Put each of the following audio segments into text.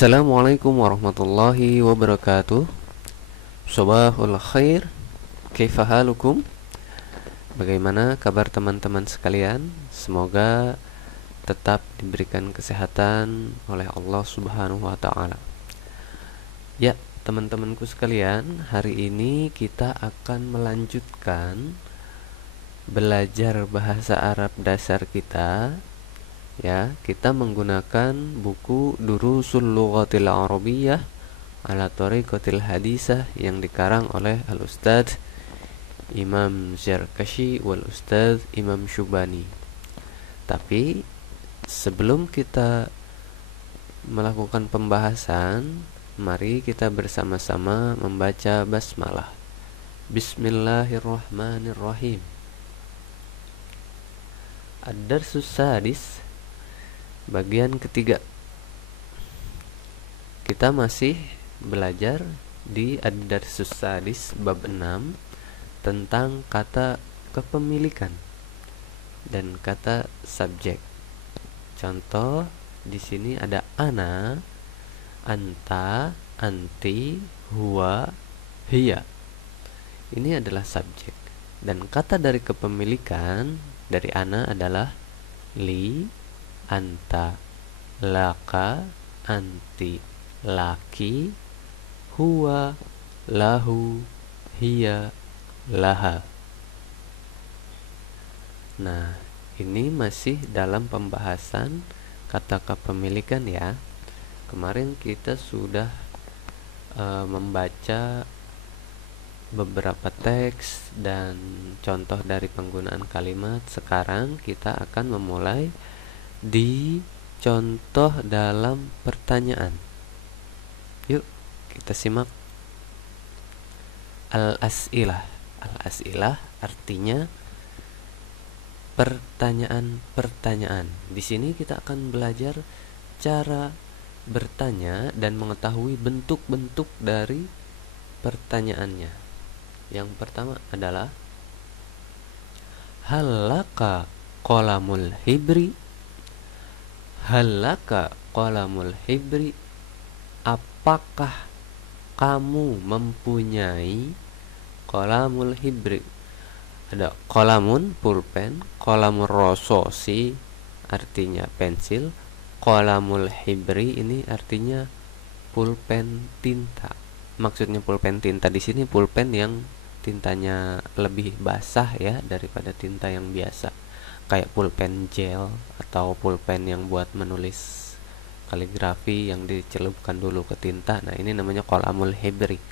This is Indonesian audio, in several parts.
Assalamualaikum warahmatullahi wabarakatuh. Sobahul khair. Kaifa halukum? Bagaimana kabar teman-teman sekalian? Semoga tetap diberikan kesehatan oleh Allah Subhanahu wa taala. Ya, teman-temanku sekalian, hari ini kita akan melanjutkan belajar bahasa Arab dasar kita. Ya, kita menggunakan buku Durusul Lughatil Arabiyyah ala Thariqatil Hadisah yang dikarang oleh Al-Ustadz Imam Zarkashi wal Ustadz Imam Syubani. Tapi sebelum kita melakukan pembahasan, mari kita bersama-sama membaca basmalah. Bismillahirrahmanirrahim. Ad-Darsus Sadis, bagian ketiga. Kita masih belajar di Ad-Darsus Sadis bab 6 tentang kata kepemilikan dan kata subjek. Contoh di sini ada ana, anta, anti, huwa, hiya. Ini adalah subjek. Dan kata dari kepemilikan dari ana adalah li, anta, laka, anti, laki, huwa, lahu, hiya, laha. Nah, ini masih dalam pembahasan kata kepemilikan ya. Kemarin kita sudah membaca beberapa teks dan contoh dari penggunaan kalimat. Sekarang kita akan memulai di contoh dalam pertanyaan. Yuk kita simak. Al-as'ilah. Al-as'ilah artinya pertanyaan-pertanyaan. Di sini kita akan belajar cara bertanya dan mengetahui bentuk-bentuk dari pertanyaannya. Yang pertama adalah halaka qalamul hibri. Halaka qalamul hibri, apakah kamu mempunyai qalamul hibri? Ada qalamun pulpen, qalamur rososi artinya pensil, qalamul hibri ini artinya pulpen tinta. Maksudnya pulpen tinta di sini pulpen yang tintanya lebih basah ya daripada tinta yang biasa. Kayak pulpen gel atau pulpen yang buat menulis kaligrafi yang dicelupkan dulu ke tinta. Nah, ini namanya qalamul hibri.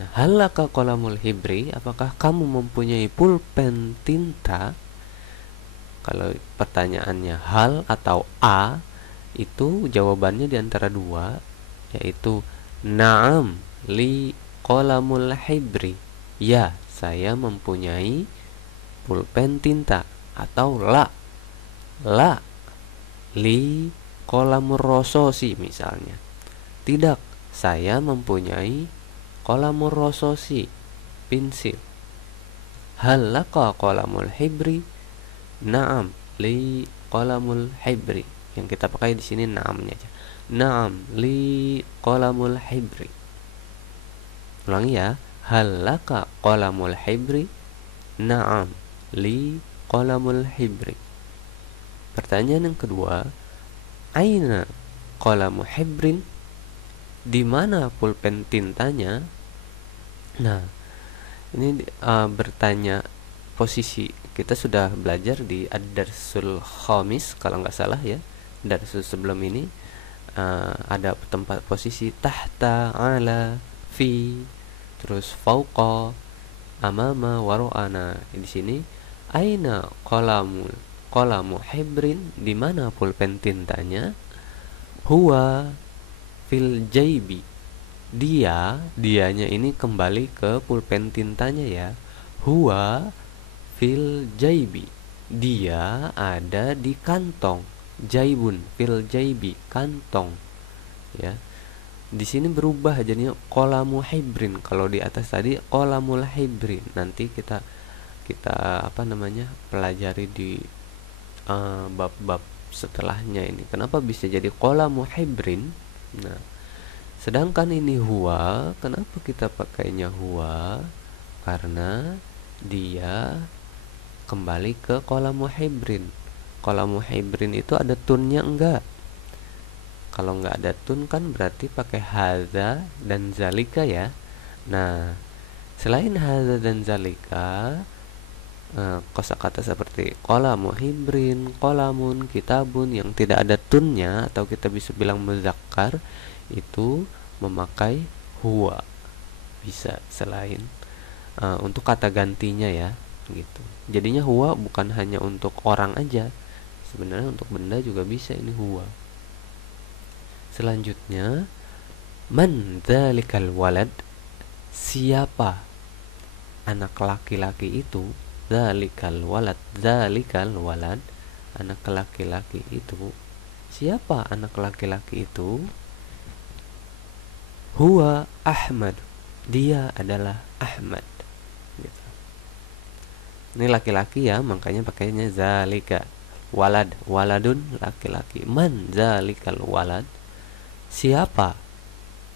Nah, halaka qalamul hibri, apakah kamu mempunyai pulpen tinta? Kalau pertanyaannya hal atau a, itu jawabannya di antara dua, yaitu na'am li qalamul hibri. Ya, saya mempunyai pulpen tinta. Atau la li qalamur rososi misalnya. Tidak, saya mempunyai qalamur rososi, pensil. Hal laka qalamul hibri? Naam li qalamul hibri. Yang kita pakai di sini naamnya aja. Naam li qalamul hibri. Ulangi ya. Hal laka qalamul hibri? Naam li qalamul hibri. Pertanyaan yang kedua, aina qalamu hibrin? Di mana pulpen tintanya? Nah, ini bertanya posisi. Kita sudah belajar di Ad-Darsul Khamis kalau nggak salah ya. Darsul sebelum ini ada tempat posisi tahta, ala, fi, terus fauqa, amama, waro'ana. Di sini aina qalamu hibrin? Di mana pulpen tintanya? Huwa fil jaibi. Dianya ini kembali ke pulpen tintanya ya. Huwa fil jaibi. Dia ada di kantong. Jaibun fil jaibi, kantong. Ya. Di sini berubah jadinya qalamu hibrin. Kalau di atas tadi qalamul hibrin. Nanti kita pelajari di bab-bab setelahnya ini. Kenapa bisa jadi qalamu hibrin? Nah, Sedangkan ini huwa, kenapa kita pakainya huwa? Karena dia kembali ke qalam muhibrin. Qalam muhibrin itu ada tunnya enggak? Kalau enggak ada tun kan berarti pakai hadza dan zalika ya. Nah, selain hadza dan zalika, kosakata seperti qalamu hibrin, qalamun, kitabun yang tidak ada tunnya atau kita bisa bilang muzakkar itu memakai huwa. Bisa selain untuk kata gantinya ya, gitu. Jadinya huwa bukan hanya untuk orang aja. Sebenarnya untuk benda juga bisa ini huwa. Selanjutnya, man dzalikal walad, siapa anak laki-laki itu? Dzalikal walad, anak laki-laki itu. Siapa anak laki-laki itu? Huwa Ahmad, dia adalah Ahmad, gitu. Ini laki-laki ya, makanya pakainya zalika. Walad, waladun, laki-laki. Man zalikal walad, siapa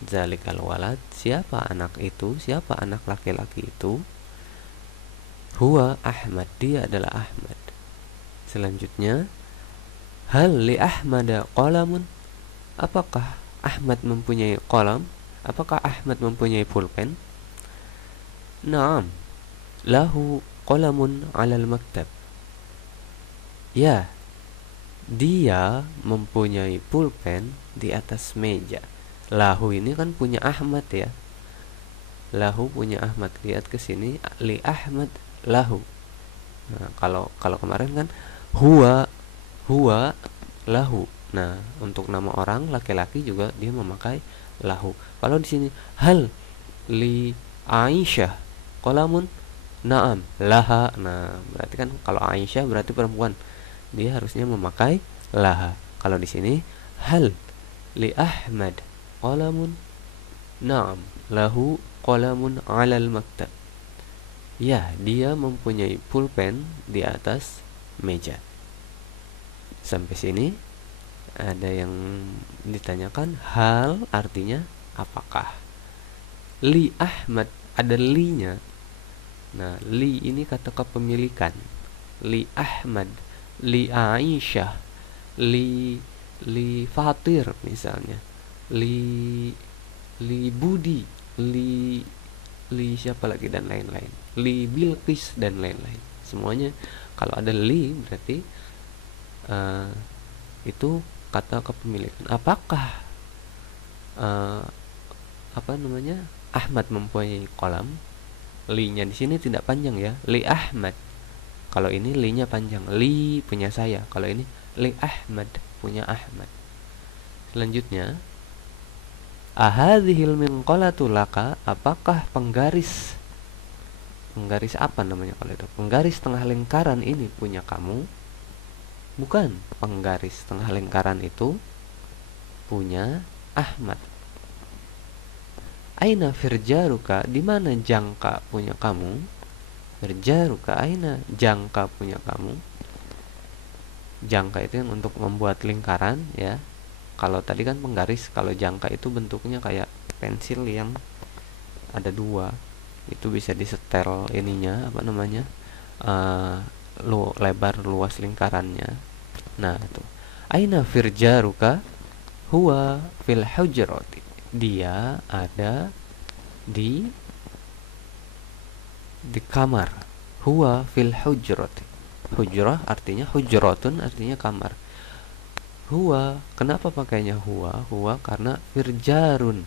zalikal walad, siapa anak itu, siapa anak laki-laki itu? Huwa Ahmad, dia adalah Ahmad. Selanjutnya, hal li Ahmada qalamun, apakah Ahmad mempunyai qalam? Apakah Ahmad mempunyai pulpen? Naam, lahu qalamun 'alal maktab. Ya, dia mempunyai pulpen di atas meja. Lahu ini kan punya Ahmad ya. Lahu punya Ahmad. Lihat ke sini, li Ahmad lahu. Nah, kalau kemarin kan huwa lahu. Nah, untuk nama orang laki-laki juga dia memakai lahu. Kalau di sini hal li Aisyah qalamun, na'am laha. Nah, berarti kan kalau Aisyah berarti perempuan. Dia harusnya memakai laha. Kalau di sini hal li Ahmad qalamun, na'am lahu qalamun 'alal maktab. Ya, dia mempunyai pulpen di atas meja. Sampai sini ada yang ditanyakan, hal artinya apakah. Li Ahmad, ada li-nya. Nah, li ini kata kepemilikan. Li Ahmad, li Aisyah, li Fatir misalnya, li Budi, li siapa lagi dan lain-lain, li Bilqis dan lain-lain. Semuanya kalau ada li berarti itu kata kepemilikan. Apakah Ahmad mempunyai kolam? Li-nya di sini tidak panjang ya, li Ahmad. Kalau ini li-nya panjang, li punya saya. Kalau ini li Ahmad, punya Ahmad. Selanjutnya, ahadhil minqalatu laka, apakah penggaris apa namanya kalau itu? Penggaris tengah lingkaran ini punya kamu? Bukan, penggaris tengah lingkaran itu punya Ahmad. Aina firjaruka, di mana jangka punya kamu? Firjaruka aina, jangka punya kamu. Jangka itu yang untuk membuat lingkaran ya. Kalau tadi kan penggaris, kalau jangka itu bentuknya kayak pensil yang ada dua. Itu bisa disetel ininya lebar luas lingkarannya. Nah, itu. Aina firjaruka? Huwa fil hujrati. Dia ada di kamar. Huwa fil hujrati. Hujrah artinya hujratun, artinya kamar. Huwa, kenapa pakainya huwa? Huwa karena firjarun.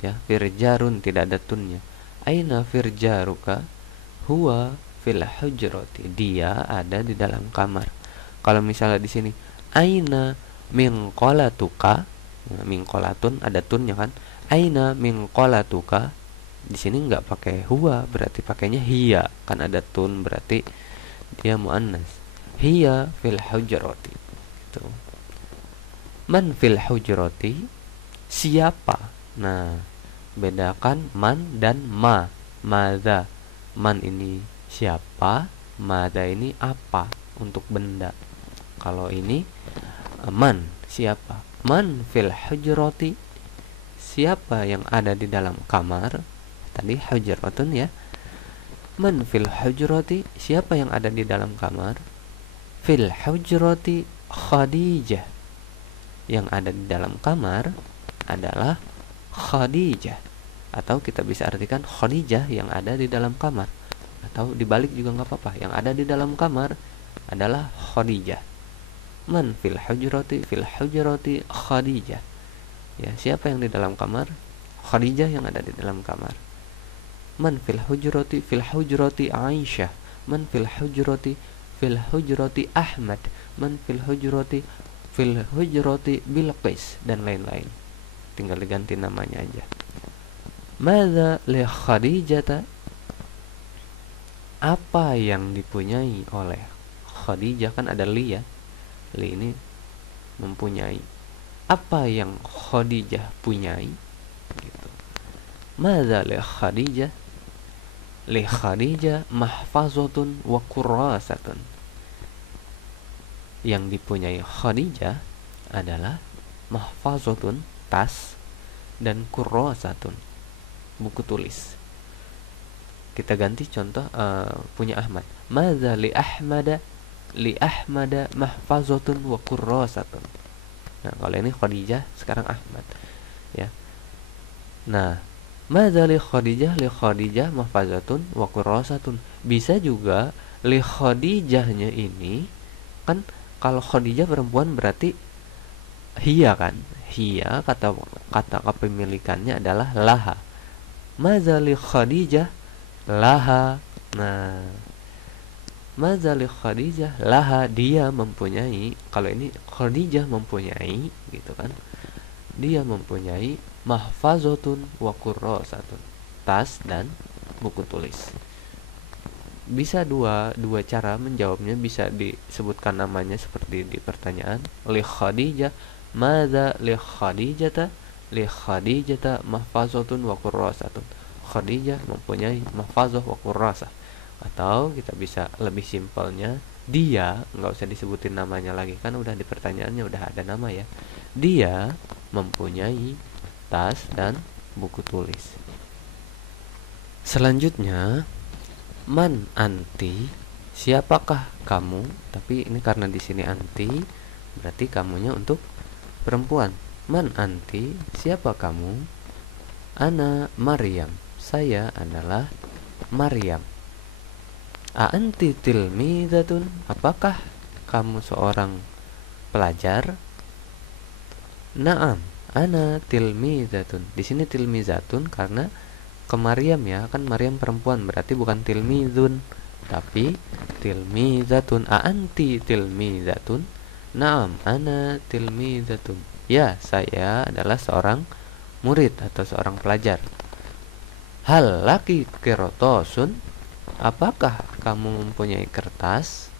Ya, firjarun tidak ada tunnya. Aina firjaruka? Huwa fil hujrati. Dia ada di dalam kamar. Kalau misalnya di sini aina minqalatuka, nah, minqalatun ada tunnya kan. Aina minqalatuka, di sini nggak pakai huwa, berarti pakainya hiya, kan ada tun, berarti dia muannas. Hiya fil hujrati. Gitu. Man fil hujrati, siapa? Nah, bedakan man dan ma. Madza, man ini siapa, madza ini apa, untuk benda. Kalau ini man, siapa? Man fil hujrati, siapa yang ada di dalam kamar? Tadi hujratun ya. Man fil hujrati, siapa yang ada di dalam kamar? Fil hujrati Khadijah, yang ada di dalam kamar adalah Khadijah. Atau kita bisa artikan Khadijah yang ada di dalam kamar, atau dibalik juga nggak apa-apa, yang ada di dalam kamar adalah Khadijah. Man fil hujrati Khadijah, ya, siapa yang di dalam kamar? Khadijah yang ada di dalam kamar. Man fil hujrati Aisyah, man fil hujrati Ahmad, man fil hujrati Bilqis, dan lain-lain. Tinggal diganti namanya aja. Madza li Khadijata, apa yang dipunyai oleh Khadijah, kan ada li ya, li ini mempunyai, apa yang Khadijah punyai gitu. Madza li Khadijah mahfazatun wa kurrasatun, yang dipunyai Khadijah adalah mahfazatun, tas, dan kurrasatun, buku tulis. Kita ganti contoh punya Ahmad. Madza li Ahmada mahfazatun wa kurrasatun. Nah, kalau ini Khadijah, sekarang Ahmad ya. Nah, madza li Khadijah mahfazatun wa kurrasatun. Bisa juga li Khadijahnya ini, kan kalau Khadijah perempuan berarti hiya kan. Hiya kata kepemilikannya adalah laha. Madza li Khadijah laha. Nah, madza li Khadijah laha, dia mempunyai. Kalau ini Khadijah mempunyai gitu kan, dia mempunyai mahfazatun wa kurrasatun, tas dan buku tulis. Bisa dua cara menjawabnya, bisa disebutkan namanya seperti di pertanyaan, li Khadijah, madza li Khadijata mahfazatun wa kurrasatun, Khadijah mempunyai mahfazah wa kurrasah. Atau kita bisa lebih simpelnya, dia, nggak usah disebutin namanya lagi, kan udah di pertanyaannya udah ada nama ya. Dia mempunyai tas dan buku tulis. Selanjutnya, man anti, siapakah kamu? Tapi ini karena di sini anti, berarti kamunya untuk perempuan. Man anti, siapa kamu? Ana Maryam, saya adalah Maryam. A anti tilmidatun, apakah kamu seorang pelajar? Naam, ana tilmidatun. Di sini tilmizatun karena ke Maryam ya, kan Maryam perempuan, berarti bukan tilmizun tapi tilmizatun. A anti tilmizatun? Naam, ana tilmizatun. Ya, saya adalah seorang murid atau seorang pelajar. Hal laki qirtasun, apakah kamu mempunyai kertas?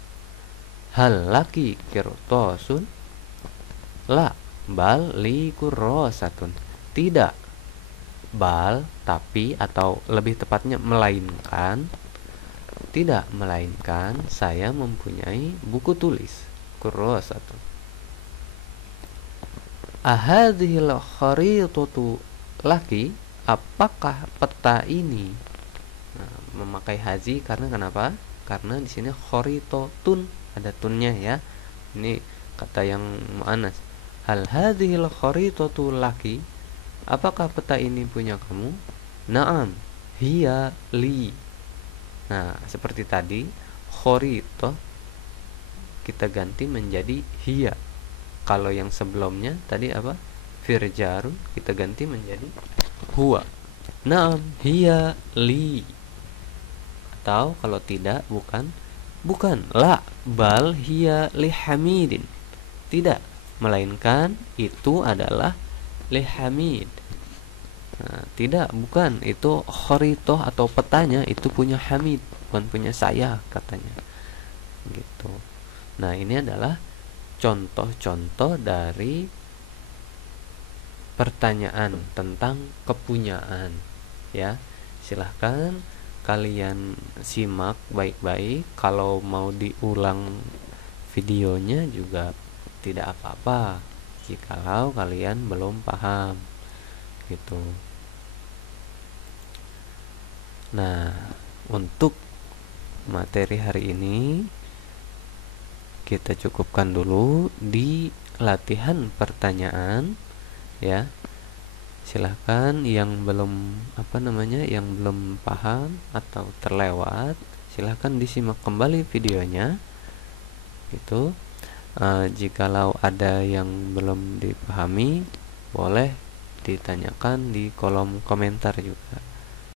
Hal laki qirtasun? La, bal li kurrasatun. Tidak, bal tapi, atau lebih tepatnya melainkan, tidak, melainkan saya mempunyai buku tulis, kurrasatun. Ahadhil kharitatu laki, apakah peta ini? Nah, memakai hazi karena kenapa? Karena di sini kharitatun, ada tunnya ya. Ini kata yang muannas. Hal hadhil kharitatu laki, apakah peta ini punya kamu? Naam, hiya li. Nah, seperti tadi kharito kita ganti menjadi hiya. Kalau yang sebelumnya tadi apa? Firjarun, kita ganti menjadi huwa. Naam, hiya li. Atau kalau tidak, bukan la, bal hiya li Hamidin. Tidak, melainkan itu adalah li Hamid. Nah, tidak, bukan, itu kharitoh atau petanya itu punya Hamid, bukan punya saya katanya. Gitu. Nah, ini adalah contoh-contoh dari pertanyaan tentang kepunyaan ya. Silahkan kalian simak baik-baik. Kalau mau diulang videonya juga tidak apa-apa jikalau kalian belum paham gitu. Nah, untuk materi hari ini kita cukupkan dulu di latihan pertanyaan ya. Silahkan yang belum yang belum paham atau terlewat, silahkan disimak kembali videonya gitu. Jikalau ada yang belum dipahami, boleh ditanyakan di kolom komentar juga.